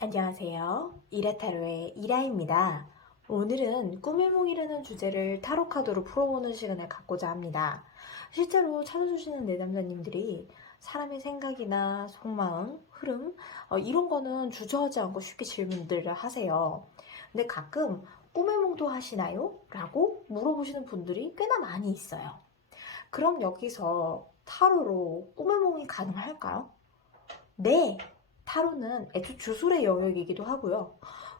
안녕하세요. 이라타로의 이라입니다. 오늘은 꿈의 몽이라는 주제를 타로 카드로 풀어보는 시간을 갖고자 합니다. 실제로 찾아주시는 내담자님들이 사람의 생각이나 속마음, 흐름 이런 거는 주저하지 않고 쉽게 질문들을 하세요. 근데 가끔 꿈의 몽도 하시나요? 라고 물어보시는 분들이 꽤나 많이 있어요. 그럼 여기서 타로로 꿈의 몽이 가능할까요? 네, 타로는 애초 주술의 영역이기도 하고요.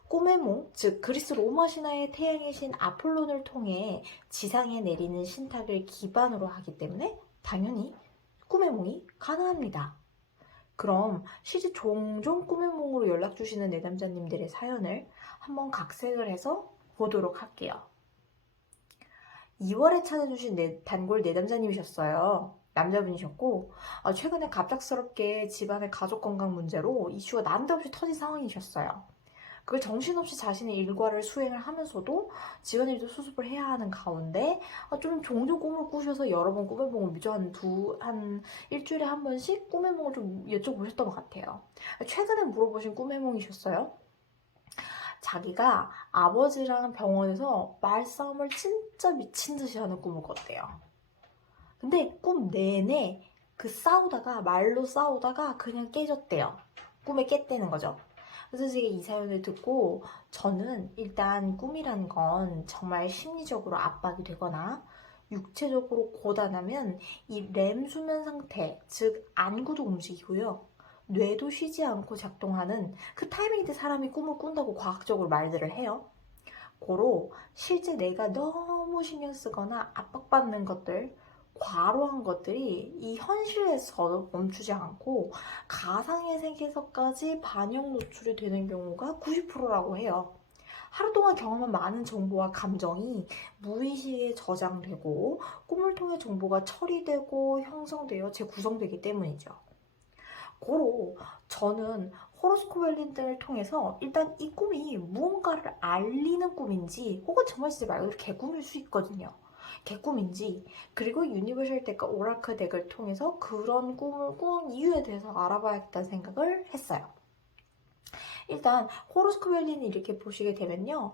꿈의 몽, 즉 그리스 로마 신화의 태양의 신 아폴론을 통해 지상에 내리는 신탁을 기반으로 하기 때문에 당연히 꿈의 몽이 가능합니다. 그럼 실제 종종 꿈의 몽으로 연락 주시는 내담자님들의 사연을 한번 각색을 해서 보도록 할게요. 2월에 찾아주신 단골 내담자님이셨어요. 남자분이셨고 최근에 갑작스럽게 집안의 가족 건강 문제로 이슈가 난데없이 터진 상황이셨어요. 그걸 정신없이 자신의 일과를 수행을 하면서도 집안일도 수습을 해야 하는 가운데 좀 종종 꿈을 꾸셔서 여러 번 꿈의 몽을 미처 한 일주일에 한 번씩 꿈의 몽을 좀 여쭤보셨던 것 같아요. 최근에 물어보신 꿈의 몽이셨어요? 자기가 아버지랑 병원에서 말싸움을 진짜 미친 듯이 하는 꿈을 꿨대요. 근데 꿈 내내 그 말로 싸우다가 그냥 깨졌대요. 꿈에 깼다는 거죠. 그래서 제가 이 사연을 듣고 저는 일단 꿈이란 건 정말 심리적으로 압박이 되거나 육체적으로 고단하면 이 렘 수면 상태, 즉 안구도 움직이고요. 뇌도 쉬지 않고 작동하는 그 타이밍 때 사람이 꿈을 꾼다고 과학적으로 말들을 해요. 고로 실제 내가 너무 신경 쓰거나 압박받는 것들, 과로한 것들이 이 현실에서 멈추지 않고 가상의 세계에서까지 반영 노출이 되는 경우가 90%라고 해요. 하루 동안 경험한 많은 정보와 감정이 무의식에 저장되고 꿈을 통해 정보가 처리되고 형성되어 재구성되기 때문이죠. 고로 저는 호로스코프 알림 등을 통해서 일단 이 꿈이 무언가를 알리는 꿈인지 혹은 정말 진짜 말 그대로 개꿈일 수 있거든요. 개꿈인지 그리고 유니버셜 덱과 오라클 덱을 통해서 그런 꿈을 꾼 이유에 대해서 알아봐야겠다는 생각을 했어요. 일단 호로스코프 알림을 이렇게 보시게 되면요.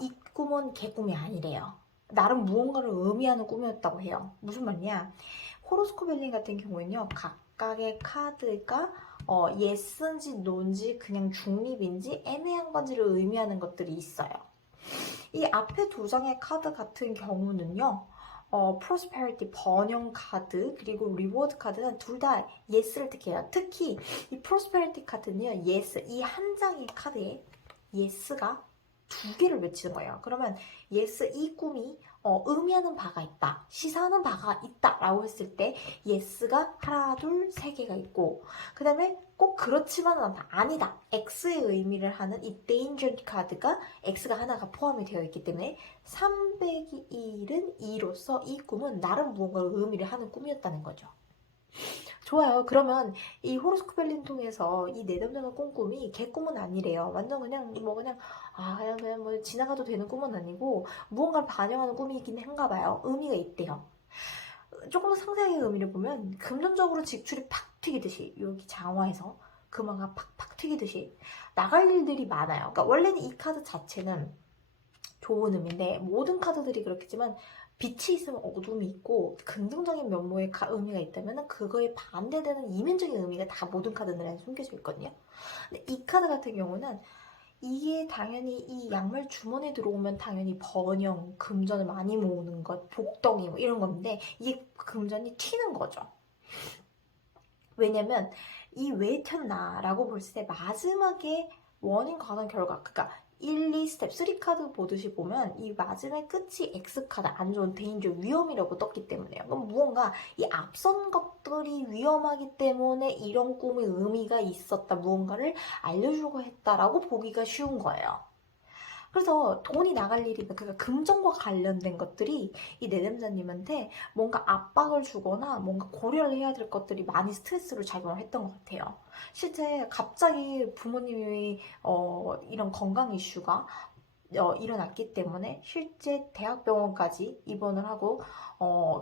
이 꿈은 개꿈이 아니래요. 나름 무언가를 의미하는 꿈이었다고 해요. 무슨 말이냐? 호로스코프 알림 같은 경우에는요. 각각의 카드가 예스인지 노인지 그냥 중립인지 애매한 건지를 의미하는 것들이 있어요. 이 앞에 두 장의 카드 같은 경우는요. 프로스페리티 번영 카드 그리고 리워드 카드는 둘 다 예스를 뜻해요. 특히 이 프로스페리티 카드는요. 예스 이 한 장의 카드에 예스가 두 개를 외치는 거예요. 그러면 예스 이 꿈이 의미하는 바가 있다, 시사하는 바가 있다 라고 했을 때 예스가 하나, 둘, 세 개가 있고 그 다음에 꼭 그렇지만은 않다, 아니다, X의 의미를 하는 이 danger 카드가 X가 하나가 포함이 되어 있기 때문에 301은 2로서 이 꿈은 나름 무언가를 의미를 하는 꿈이었다는 거죠. 좋아요. 그러면 이 호로스코프 벨린 통해서 이 내담자는 꿈이 개꿈은 아니래요. 완전 그냥 뭐 지나가도 되는 꿈은 아니고 무언가를 반영하는 꿈이긴 한가 봐요. 의미가 있대요. 조금 더 상세하게 의미를 보면 금전적으로 지출이 팍 튀기듯이 여기 장화에서 금화가 팍팍 튀기듯이 나갈 일들이 많아요. 그러니까 원래는 이 카드 자체는 좋은 의미인데 모든 카드들이 그렇겠지만 빛이 있으면 어둠이 있고 긍정적인 면모의 의미가 있다면 그거에 반대되는 이면적인 의미가 다 모든 카드들에 숨겨져 있거든요. 근데 이 카드 같은 경우는 이게 당연히 이 양말 주머니에 들어오면 당연히 번영, 금전을 많이 모으는 것, 복덩이 뭐 이런 건데 이게 금전이 튀는 거죠. 왜냐면 이 왜 튀었나 라고 볼 때 마지막에 원인 과정 결과, 그러니까 1, 2스텝, 3카드 보듯이 보면 이 마지막 끝이 X카드, 안 좋은 데인저, 위험이라고 떴기 때문에요. 그럼 무언가 이 앞선 것들이 위험하기 때문에 이런 꿈의 의미가 있었다, 무언가를 알려주고 했다라고 보기가 쉬운 거예요. 그래서 돈이 나갈 일이, 그러니까 금전과 관련된 것들이 이 내담자님한테 뭔가 압박을 주거나 뭔가 고려를 해야 될 것들이 많이 스트레스로 작용을 했던 것 같아요. 실제 갑자기 부모님이 이런 건강 이슈가 일어났기 때문에 실제 대학병원까지 입원을 하고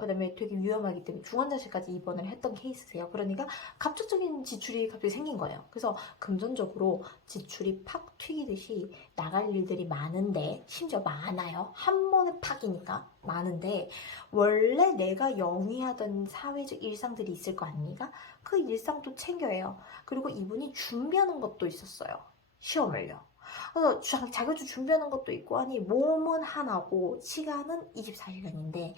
그다음에 되게 위험하기 때문에 중환자실까지 입원을 했던 케이스세요. 그러니까 갑작적인 지출이 갑자기 생긴 거예요. 그래서 금전적으로 지출이 팍 튀기듯이 나갈 일들이 많은데, 심지어 많아요. 한 번에 팍이니까 많은데, 원래 내가 영위하던 사회적 일상들이 있을 거 아닙니까? 그 일상도 챙겨요. 그리고 이분이 준비하는 것도 있었어요. 시험을요. 그래서 자격증 준비하는 것도 있고 하니 몸은 하나고 시간은 24시간인데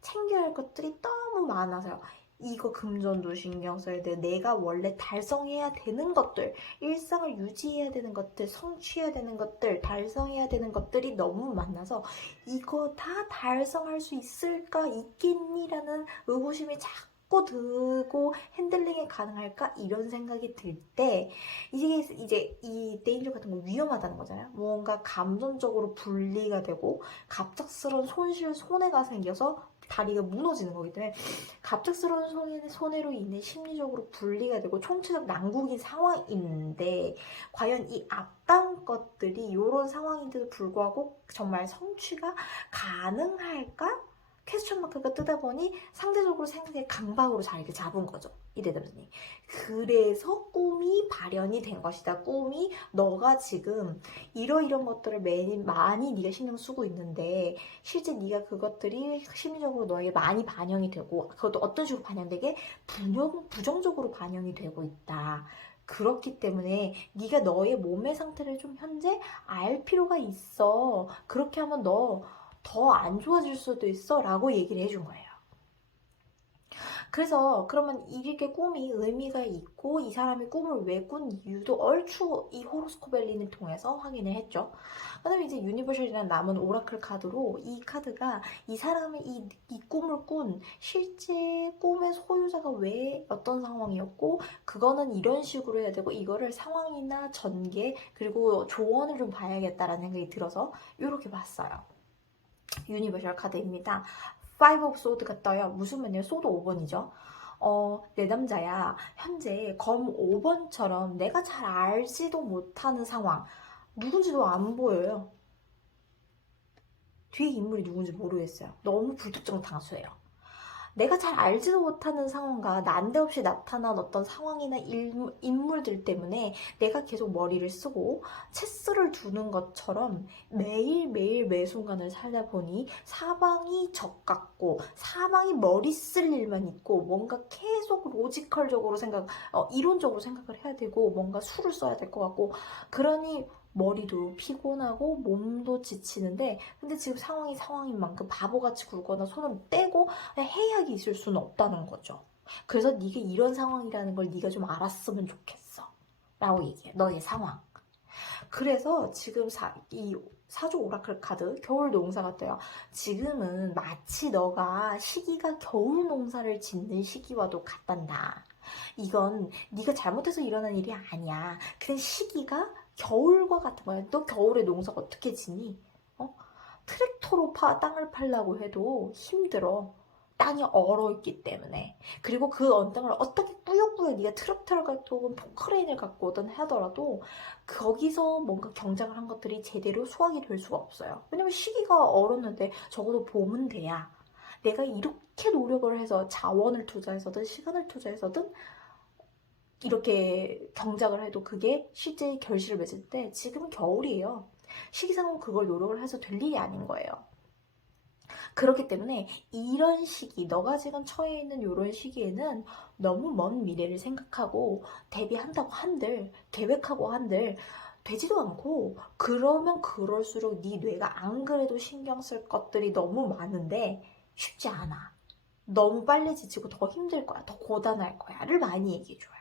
챙겨야 할 것들이 너무 많아서요. 이거 금전도 신경 써야 돼. 내가 원래 달성해야 되는 것들, 일상을 유지해야 되는 것들, 성취해야 되는 것들, 달성해야 되는 것들이 너무 많아서 이거 다 달성할 수 있을까, 있겠니라는 의구심이 자꾸 들고 핸들링이 가능할까 이런 생각이 들 때 이제 이 데인저 같은 거 위험하다는 거잖아요. 뭔가 감정적으로 분리가 되고 갑작스러운 손해가 생겨서 다리가 무너지는 거기 때문에 갑작스러운 손해로 인해 심리적으로 분리가 되고 총체적 난국인 상황인데, 과연 이 앞단 것들이 이런 상황인데도 불구하고 정말 성취가 가능할까? 퀘스천 마크가 뜨다 보니 상대적으로 생각의 강박으로 자리를 잡은 거죠. 이 대답자님. 그래서 꿈이 발현이 된 것이다. 꿈이 너가 지금 이러이런 것들을 많이 네가 신경 쓰고 있는데 실제 네가 그것들이 심리적으로 너에게 많이 반영이 되고, 그것도 어떤 식으로 반영되게 부정적으로 반영이 되고 있다. 그렇기 때문에 네가 너의 몸의 상태를 좀 현재 알 필요가 있어. 그렇게 하면 너 더 안 좋아질 수도 있어 라고 얘기를 해준 거예요. 그래서 그러면 이렇게 꿈이 의미가 있고 이 사람이 꿈을 왜 꾼 이유도 얼추 이 호로스코프 앨리를 통해서 확인을 했죠. 그다음에 이제 유니버셜이라는 남은 오라클 카드로 이 카드가 이 사람이 이 꿈을 꾼 실제 꿈의 소유자가 왜 어떤 상황이었고 그거는 이런 식으로 해야 되고 이거를 상황이나 전개 그리고 조언을 좀 봐야겠다라는 생각이 들어서 이렇게 봤어요. 유니버셜 카드입니다. 5 of Swords가 떠요. 무슨 말이에요? 소드 5번이죠. 내 남자야. 현재 검 5번처럼 내가 잘 알지도 못하는 상황. 누군지도 안 보여요. 뒤에 인물이 누군지 모르겠어요. 너무 불특정 다수예요. 내가 잘 알지도 못하는 상황과 난데없이 나타난 어떤 상황이나 인물들 때문에 내가 계속 머리를 쓰고 체스를 두는 것처럼 매일매일 매 순간을 살다 보니 사방이 적 같고 사방이 머리 쓸 일만 있고 뭔가 계속 로지컬적으로 이론적으로 생각을 해야 되고 뭔가 수를 써야 될 것 같고 그러니 머리도 피곤하고 몸도 지치는데 근데 지금 상황이 상황인 만큼 바보같이 굴거나 손을 떼고 해약이 있을 수는 없다는 거죠. 그래서 네가 이런 상황이라는 걸 네가 좀 알았으면 좋겠어 라고 얘기해. 너의 상황. 그래서 지금 이 사주 오라클 카드 겨울 농사 같아요. 지금은 마치 너가 시기가 겨울 농사를 짓는 시기와도 같단다. 이건 네가 잘못해서 일어난 일이 아니야. 그냥 시기가 겨울과 같은 거야. 너 겨울에 농사 어떻게 지니? 트랙터로 땅을 팔라고 해도 힘들어. 땅이 얼어있기 때문에. 그리고 그 언땅을 어떻게 꾸역꾸역 네가 트랙터를 갖고 오든 포크레인을 갖고 오든 하더라도 거기서 뭔가 경작을 한 것들이 제대로 수확이 될 수가 없어요. 왜냐면 시기가 얼었는데 적어도 봄은 돼야 내가 이렇게 노력을 해서 자원을 투자해서든 시간을 투자해서든 이렇게 경작을 해도 그게 실제 결실을 맺을 때 지금은 겨울이에요. 시기상은 그걸 노력을 해서 될 일이 아닌 거예요. 그렇기 때문에 이런 시기, 너가 지금 처해 있는 이런 시기에는 너무 먼 미래를 생각하고 대비한다고 한들, 계획하고 한들 되지도 않고 그러면 그럴수록 네 뇌가 안 그래도 신경 쓸 것들이 너무 많은데 쉽지 않아. 너무 빨리 지치고 더 힘들 거야. 더 고단할 거야.를 많이 얘기해줘요.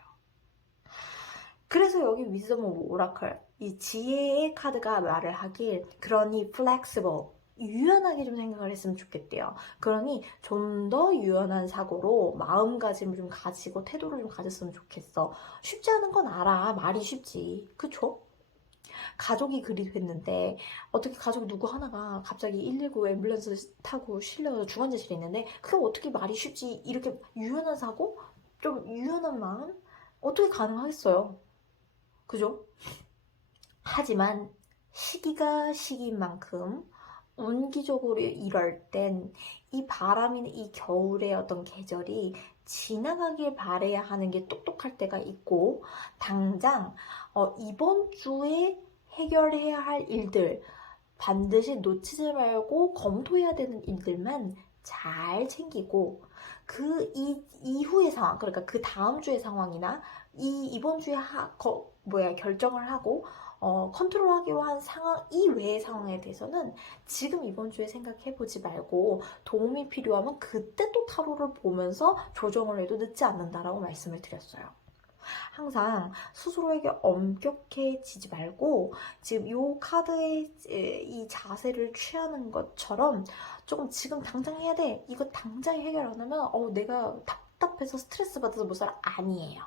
그래서 여기 위즈덤 오브 오라클 이 지혜의 카드가 말을 하길 그러니 flexible 유연하게 좀 생각을 했으면 좋겠대요. 그러니 좀 더 유연한 사고로 마음가짐을 좀 가지고 태도를 좀 가졌으면 좋겠어. 쉽지 않은 건 알아. 말이 쉽지. 그쵸? 가족이 그리 됐는데 어떻게 가족 누구 하나가 갑자기 119 앰뷸런스 타고 실려서 중환자실에 있는데 그게 어떻게 말이 쉽지. 이렇게 유연한 사고? 좀 유연한 마음? 어떻게 가능하겠어요? 그죠? 하지만 시기가 시기인 만큼 운기적으로 이럴 땐 이 바람이나 이 겨울의 어떤 계절이 지나가길 바래야 하는 게 똑똑할 때가 있고, 당장 이번 주에 해결해야 할 일들, 반드시 놓치지 말고 검토해야 되는 일들만 잘 챙기고, 이후의 상황, 그러니까 그 다음 주의 상황이나 이번 주에 결정을 하고 컨트롤하기로 한 상황 이외의 상황에 대해서는 지금 이번 주에 생각해보지 말고, 도움이 필요하면 그때 또 타로를 보면서 조정을 해도 늦지 않는다라고 말씀을 드렸어요. 항상 스스로에게 엄격해지지 말고, 지금 이 카드의 이 자세를 취하는 것처럼 조금 지금 당장 해야 돼, 이거 당장 해결 안 하면 내가 답답해서 스트레스 받아서 못 살아, 아니에요.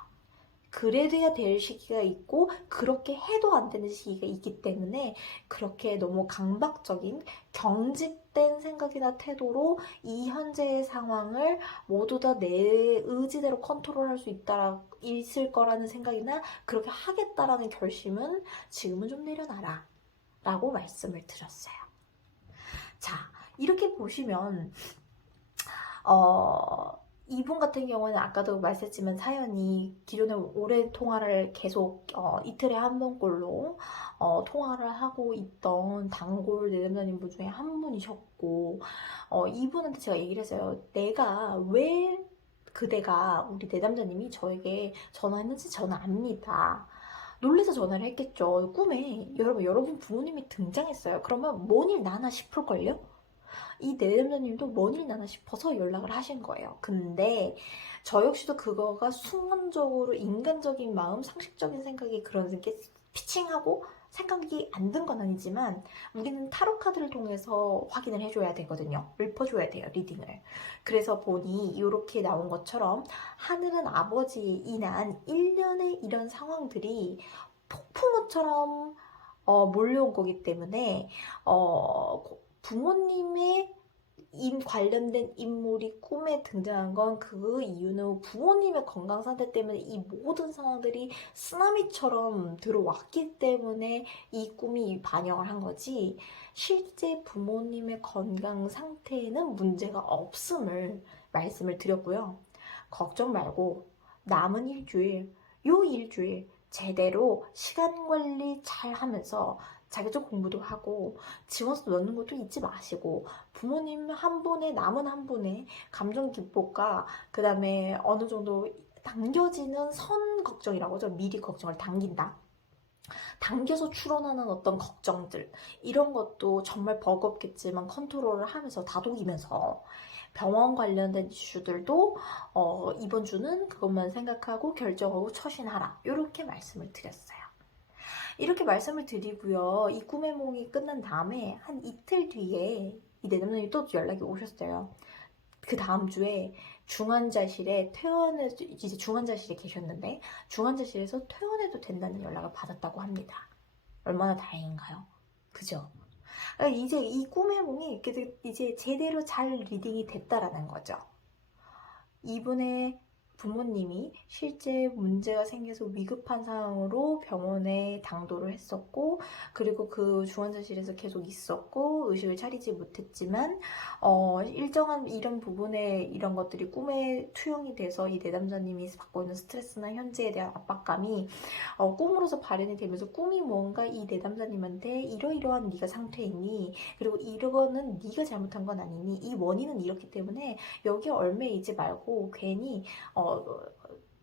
그래야 될 시기가 있고 그렇게 해도 안 되는 시기가 있기 때문에, 그렇게 너무 강박적인 경직된 생각이나 태도로 이 현재의 상황을 모두 다 내 의지대로 컨트롤할 수 있을 거라는 생각이나 그렇게 하겠다라는 결심은 지금은 좀 내려놔라 라고 말씀을 드렸어요. 자, 이렇게 보시면 이분 같은 경우는 아까도 말씀했지만 사연이 기존에 오래 통화를 계속 이틀에 한 번꼴로 통화를 하고 있던 단골 내담자님 분 중에 한 분이셨고, 이분한테 제가 얘기를 했어요. 왜 그대가, 우리 내담자님이 저에게 전화했는지 저는 압니다. 놀래서 전화를 했겠죠. 꿈에 여러분 부모님이 등장했어요. 그러면 뭔 일 나나 싶을걸요? 이 내담자님도 뭔 일 나나 싶어서 연락을 하신 거예요. 근데 저 역시도 그거가 순간적으로 인간적인 마음, 상식적인 생각이 그런 게 피칭하고 생각이 안 든 건 아니지만, 우리는 타로 카드를 통해서 확인을 해줘야 되거든요. 읊어줘야 돼요, 리딩을. 그래서 보니 이렇게 나온 것처럼 하늘은 아버지의 인한 일련의 이런 상황들이 폭풍우처럼 몰려온 거기 때문에 부모님의 관련된 인물이 꿈에 등장한 건 그 이유는 부모님의 건강 상태 때문에 이 모든 상황들이 쓰나미처럼 들어왔기 때문에 이 꿈이 반영을 한 거지, 실제 부모님의 건강 상태에는 문제가 없음을 말씀을 드렸고요. 걱정 말고 남은 요 일주일 제대로 시간 관리 잘 하면서 자기적 공부도 하고 지원서 넣는 것도 잊지 마시고, 부모님 남은 한 분의 감정 기복과 그 다음에 어느 정도 당겨지는 선 걱정이라고 하죠. 미리 걱정을 당긴다. 당겨서 추론하는 어떤 걱정들, 이런 것도 정말 버겁겠지만 컨트롤을 하면서 다독이면서, 병원 관련된 이슈들도 이번 주는 그것만 생각하고 결정하고 처신하라, 이렇게 말씀을 드렸어요. 이렇게 말씀을 드리고요. 이 꿈의 몽이 끝난 다음에 한 이틀 뒤에 이 내담자님이 또 연락이 오셨어요. 그 다음 주에 이제 중환자실에 계셨는데 중환자실에서 퇴원해도 된다는 연락을 받았다고 합니다. 얼마나 다행인가요? 그죠? 이제 이 꿈의 몽이 이제 제대로 잘 리딩이 됐다라는 거죠. 이분의 부모님이 실제 문제가 생겨서 위급한 상황으로 병원에 당도를 했었고, 그리고 그 중환자실에서 계속 있었고 의식을 차리지 못했지만 일정한 이런 부분에 이런 것들이 꿈에 투영이 돼서 이 내담자님이 받고 있는 스트레스나 현재에 대한 압박감이 꿈으로서 발현이 되면서, 꿈이 뭔가 이 내담자님한테 이러이러한 네가 상태이니, 그리고 이거는 네가 잘못한 건 아니니, 이 원인은 이렇기 때문에 여기에 얽매이지 말고 괜히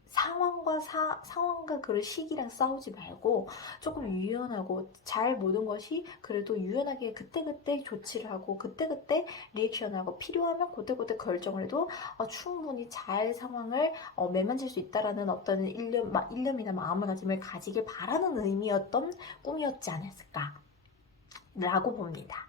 상황과 그 시기랑 싸우지 말고 조금 유연하고 잘 모든 것이 그래도 유연하게 그때그때 조치를 하고 그때그때 리액션하고 필요하면 그때그때 결정을 해도 충분히 잘 상황을 매만질 수 있다라는 어떤 일념이나 마음가짐을 가지길 바라는 의미였던 꿈이었지 않았을까 라고 봅니다.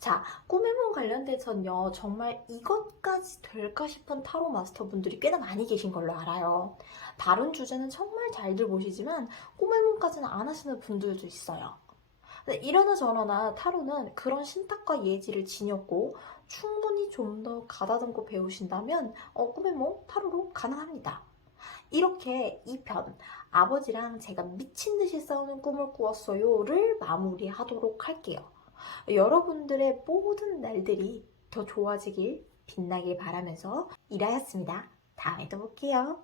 자, 꿈의 몽 관련돼서는요, 정말 이것까지 될까 싶은 타로 마스터분들이 꽤나 많이 계신 걸로 알아요. 다른 주제는 정말 잘들 보시지만 꿈의 몽까지는 안 하시는 분들도 있어요. 근데 이러나 저러나 타로는 그런 신탁과 예지를 지녔고 충분히 좀 더 가다듬고 배우신다면 꿈의 몽 타로로 가능합니다. 이렇게 이 편, 아버지랑 제가 미친 듯이 싸우는 꿈을 꾸었어요를 마무리하도록 할게요. 여러분들의 모든 날들이 더 좋아지길, 빛나길 바라면서 이라였습니다. 다음에 또 볼게요.